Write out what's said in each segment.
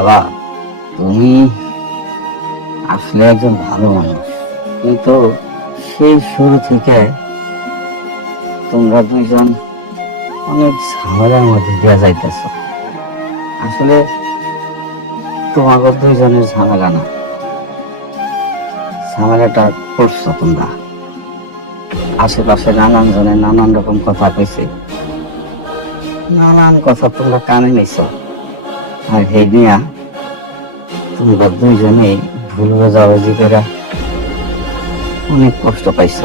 বাবা, তুমি আসলে একজন ভালো মানুষ, কিন্তু সেই শুরু থেকে তোমরা দুইজন অনেক ঝামেলার মধ্যে দিয়ে যাইতেছ। আসলে তোমাদের দুইজনের ঝামেলা না, ঝামেলাটা করছো তোমরা। আশেপাশে নানান জনের নানান রকম কথা কইছে, নানান কথা তোমরা কানে নিছ, আর এই নিয়া তোমরা দুইজনেই ভুল বোঝাবুঝি করে অনেক কষ্ট পাইছ।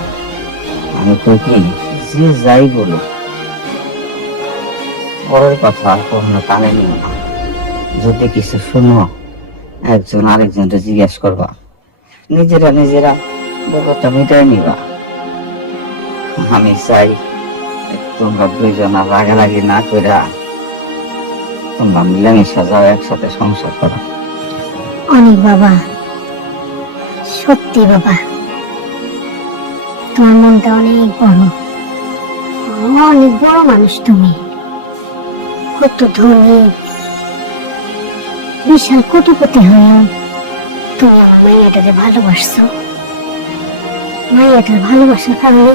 আমি কই কি, যে যাই বলো পরের কথা কখনো কানে নিও না। যদি কিছু শুনো, একজন আরেকজনকে জিজ্ঞেস করবা, নিজেরা নিজেরা ব্যাপারটা মিটাই নিবা। আমি চাই তোমরা দুইজনা রাগারাগি না করে তোমরা মিলেমিশে যাও, একসাথে সংসার করো। অনেক বাবা, সত্যি বাবা, তোমার মনটা অনেক বড়, অনেক বড় মানুষ। তুমি কত ধনী, বিশাল কোটিপতি হয়েও তুমি আমার মাইয়াটাকে ভালোবাসছো। মাইয়াটার ভালোবাসার কারণে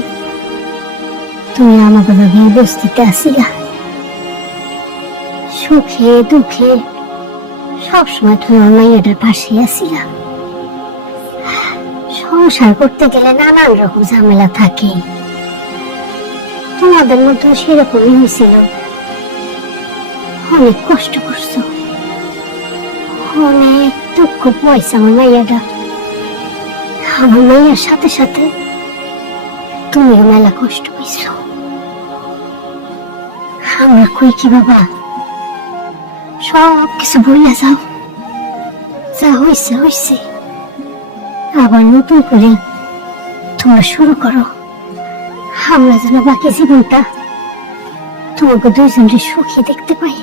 তুমি আমাকে ভাবে বস্তিতে আসিলা। সুখে দুঃখে সবসময় তুমি আমার মাইয়াটার পাশে আসিলা। সংসার করতে গেলে নানান রকম ঝামেলা থাকে, তোমাদের মধ্যে সেরকমই হয়েছিল। অনেক কষ্ট করছো, অনেক দুঃখ পাইছে আমার মাইয়াটা। আমার মাইয়ার সাথে সাথে তুমিও মেলা কষ্ট পাইছো। আমরা কই কি বাবা, সব কিছু বইলা যাও, যা হয়েছে হয়েছে, আবার নতুন করে তোমরা শুরু করো। আমরা যেন বাকি জীবনটা তোমাকে দুইজনকে সুখী দেখতে পাই।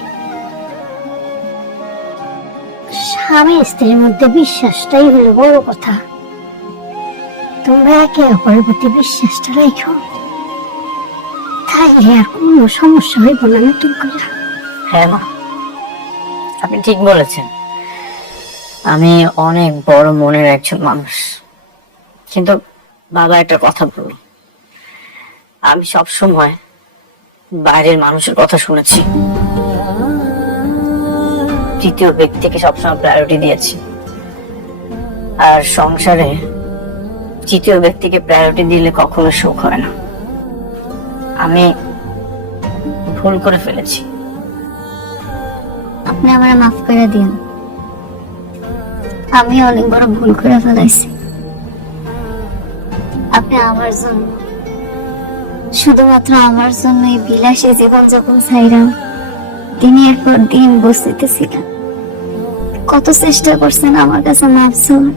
স্বামী স্ত্রীর মধ্যে বিশ্বাসটাই হলো বড় কথা। তোমরা একে অপরের প্রতি বিশ্বাসটা রাখো, তাইলে আর কোনো সমস্যা হইব না নতুন করে। হ্যাঁ মা, আপনি ঠিক বলেছেন। আমি অনেক বড় মনের একজন মানুষ, কিন্তু বাবা একটা কথা বলল, আমি সব সময় বাইরের মানুষের কথা শুনেছি, তৃতীয় ব্যক্তিকে সবসময় প্রায়োরিটি দিয়েছি, আর সংসারে তৃতীয় ব্যক্তিকে প্রায়োরিটি দিলে কখনো সুখ হয় না। আমি ভুল করে ফেলেছি, আপনি আমার মাফ করে দিন। আমি অনেক বড় ভুল করে ফেলাইছি। আপনি আমার জন্য, শুধুমাত্র আমার জন্য এই বিলাসী জীবন যখন ছাইরাম, দিনের পর দিন বসতেছিলাম। কত চেষ্টা করছেন আমার কাছে মাফ চাওয়ার,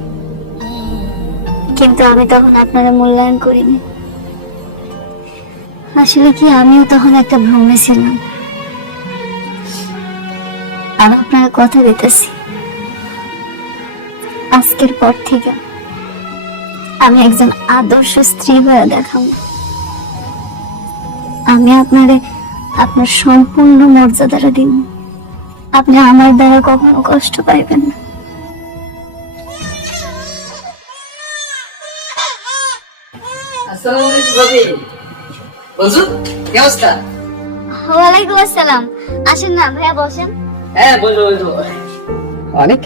কিন্তু আমি তখন আপনারা মূল্যায়ন করিনি। আসলে কি, আমিও তখন একটা ভ্রমে ছিলাম। আর আপনারা কথা দিতেছি, আজকের পর থেকে আমি একজন আদর্শ স্ত্রী হয়ে দেখাবো। আমি আপনারে আপনার সম্পূর্ণ মর্যাদাটা দিব। আপনি আমার দ্বারা কখনো কষ্ট পাইবেন না। ওয়ালাইকুম আসসালাম। আসেন না ভাইয়া, বসেন। হ্যাঁ বলবো বলবো। অনেক,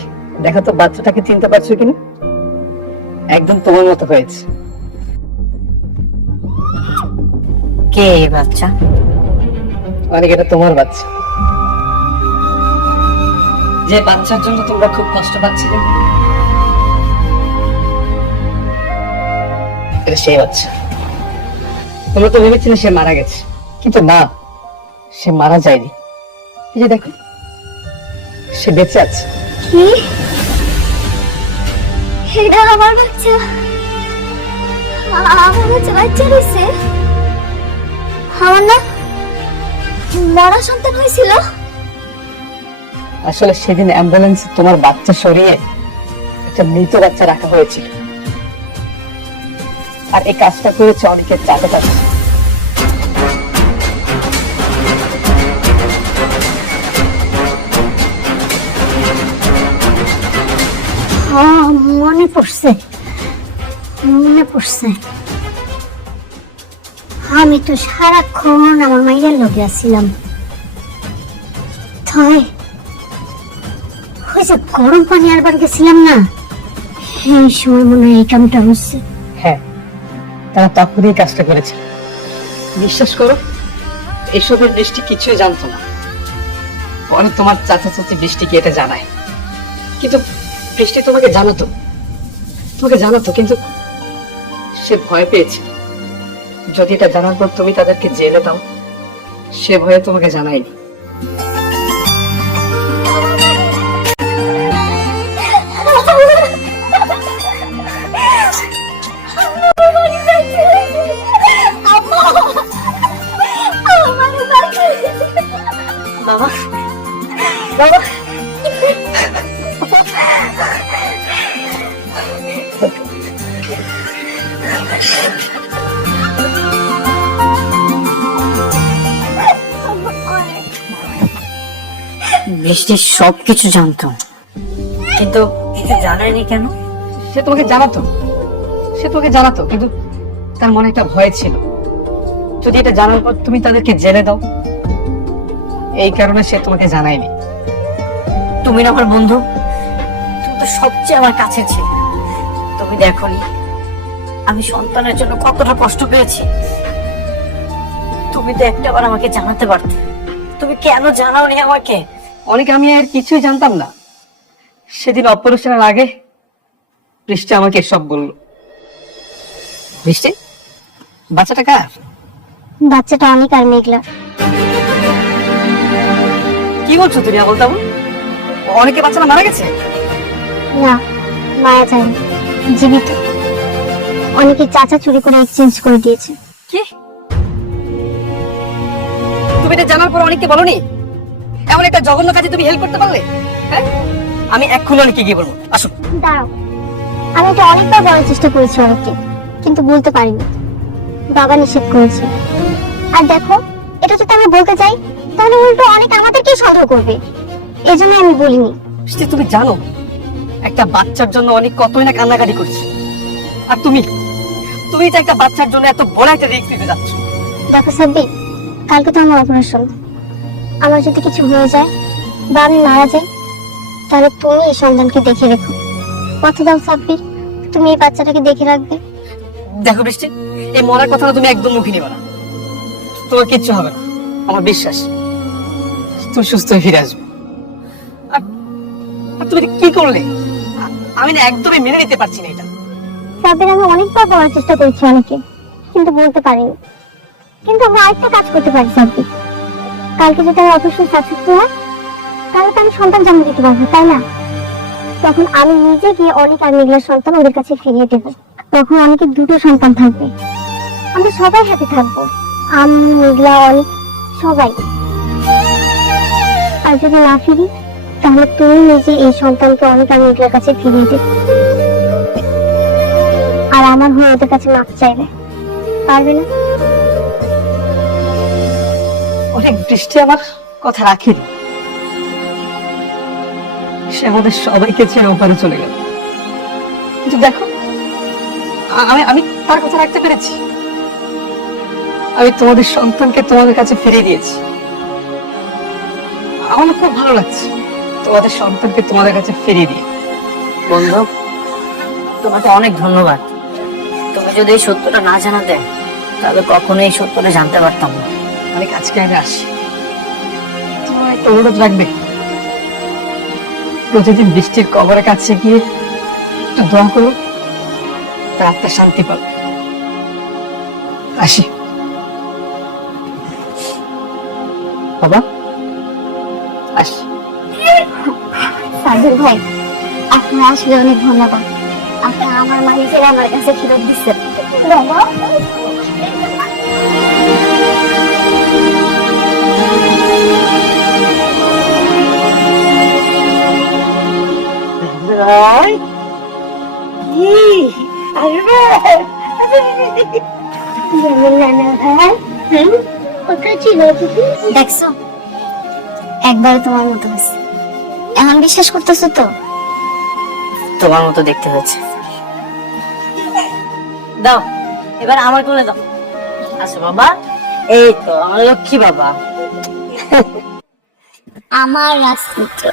দেখো তো বাচ্চাটাকে চিনতে পারছো কিনা, একদম তোমার মতো হয়েছে। কে এই বাচ্চা? অনেক, এটা তোমার বাচ্চা, যে বাচ্চার জন্য তোমরা খুব কষ্ট পাচ্ছিলে। এটা সেই বাচ্চা। তোমরা তো ভেবেছিলে সে মারা গেছে, কিন্তু না, সে মারা যায়নি। এই যে দেখো, সে বেঁচে আছে। কি? এটা আমার বাচ্চা? আমার বাচ্চা রয়েছে? আমার না মরা সন্তান হয়েছিল? আসলে সেদিন অ্যাম্বুলেন্সে তোমার বাচ্চা সরিয়ে একটা মৃত বাচ্চা রাখা হয়েছিল, আর এই কাজটা করেছে অনেকের চাচা চাচা। মনে পড়ছে, মনে পড়ছে। আমি তো সারাক্ষণ আমার মাইয়ের লোকে আসছিলাম। তাই ওই যে গরম পানি আরবার গেছিলাম না, এই সময় মনে হয় এই কামটা হচ্ছে। হ্যাঁ, তারা তখনই কাজটা করেছে। বিশ্বাস করো, এসবের বৃষ্টি কিছুই জানতো না। পরে তোমার চাচা চাচি বৃষ্টিকে এটা জানায়, কিন্তু বৃষ্টি তোমাকে জানাতো, কিন্তু সে ভয় পেয়েছে যদি এটা জানার পর তুমি তাদেরকে জেলে দাও, সে ভয়ে তোমাকে জানায়নি। বাবা, বাবা, বৃষ্টি সবকিছু জানতো, কিন্তু কিছু জানায়নি কেন? সে তোমাকে জানাতো, কিন্তু তার মনে একটা ভয় ছিল যদি এটা জানার পর তুমি তাদেরকে জেলে দাও, এই কারণে সে তোমাকে জানায়নি। তুমি না আমার বন্ধু, তুমি তো সবচেয়ে আমার কাছে ছিল। তুমি দেখোনি আমি সন্তানের জন্য কতটা কষ্ট পেয়েছি। তুমি তো একটাবার আমাকে জানাতে পারতে। তুমি কেন জানাওনি আমাকে? অনেক আমি আর কিছুই জানতাম না। সেদিন অপারেশনের আগে বৃষ্টি আমাকে সব বলল। বৃষ্টি, বাচ্চাটা কার? বাচ্চাটা অনেক আর মেঘলা। কি বলছো তুমি? বলতাম অনেকে বাচ্চারা মারা গেছে। না, মারা যায়নি, জীবিত। অনেকে চাচা চুরি করে এক্সচেঞ্জ করে দিয়েছে। কি? তুমি এটা জানার পর অনেককে বলনি? এমন একটা জঘন্য কাজে তুমি হেল্প করতে পারলে? হ্যাঁ, আমি এক্ষুনি অনেককে গিয়ে বলবো। আসো। দাঁড়াও, আমি এটা অনেকবার বলার চেষ্টা করেছি অনেককে, কিন্তু বলতে পারিনি। বাবা নিষেধ করেছে। আর দেখো, এটা যদি আমি বলতে চাই তাহলে উল্টো অনেক আমাদেরকেই সন্দেহ করবে, এজন্য আমি বলিনি। বৃষ্টি, তুমি জানো একটা বাচ্চার জন্য অনেক কতই না কান্নাকাটি করছে, আর তুমি যে একটা বাচ্চার জন্য এত বড় একটা রিস্ক নিতে যাচ্ছ। দেখো সাব্বির, কালকে তো আমার অপারেশন। আমার যদি কিছু হয়ে যায় বা আমি মারা যাই, তাহলে তুমি এই সন্তানকে দেখে রেখো। কথা দাও সাব্বির, তুমি এই বাচ্চাটাকে দেখে রাখবে। দেখো বৃষ্টি, এই মরার কথাটা তুমি একদম মুখে নিবে না। তোমার কিচ্ছু হবে না, আমার বিশ্বাস। তুমি সুস্থ হয়ে ফিরে আসবে। আর তুমি কি করলে? আমি না একদমই মেনে নিতে পারছি না এটা। সাব্বির, আমি অনেকবার বলার চেষ্টা করেছি অনেকে, কিন্তু বলতে পারিনি। কিন্তু আমরা আরেকটা কাজ করতে পারি সাব্বির। কালকে যদি আমার অপারেশন সাকসেসফুল হয়, তাহলে তো আমি সন্তান জন্ম দিতে পারবো, তাই না? তখন আমি নিজে গিয়ে অনেক আর মেঘলার সন্তান ওদের কাছে ফিরিয়ে দেবো। তখন অনেকের দুটো সন্তান থাকবে, আমরা সবাই হ্যাপি থাকবো, আমি, মেঘলা, অনেক, সবাই। আর যদি না ফিরি, তাহলে তুমি নিজে এই সন্তানকে অনেক আর মেঘলার কাছে ফিরিয়ে দেবে, আর আমার হয়ে ওদের কাছে মাপ চাইবে, পারবে না? অনেক বৃষ্টি আমার কথা রাখেনি। সে আমাদের সবাইকে ছেড়ে ওপারে চলে গেল, কিন্তু দেখো আমি তার কথা রাখতে পেরেছি। আমি তোমাদের সন্তানকে তোমাদের কাছে ফিরিয়ে দিয়েছি। আমার খুব ভালো লাগছে তোমাদের সন্তানকে তোমাদের কাছে ফিরিয়ে দিয়ে। বন্ধু, তোমাকে অনেক ধন্যবাদ। তুমি যদি এই সত্যটা না জানাতে, তাহলে কখনো এই সত্যটা জানতে পারতাম না। আমি আজকে আগে আসি, তোমার একটা অনুরোধ রাখবে, প্রতিদিন বৃষ্টির কবরের কাছে গিয়ে একটু দোয়া করো, তার আত্মা শান্তি পাবে। আসি বাবা, আসি। সাজুর ভাই, আপনার আসলে অনেক ধন্যবাদ। আপনি আমার মানুষের আমার কাছে ফেরত দিচ্ছেন। বাবা, দেখছো, একবার তোমার মতো হয়েছে। এখন বিশ্বাস করতেছো তো? তোমার মতো দেখতে হয়েছে। দাও, এবার আমার কোলে দাও। আচ্ছা বাবা, এই তো আমার লক্ষ্মী বাবা। আমার রাজপুত্র।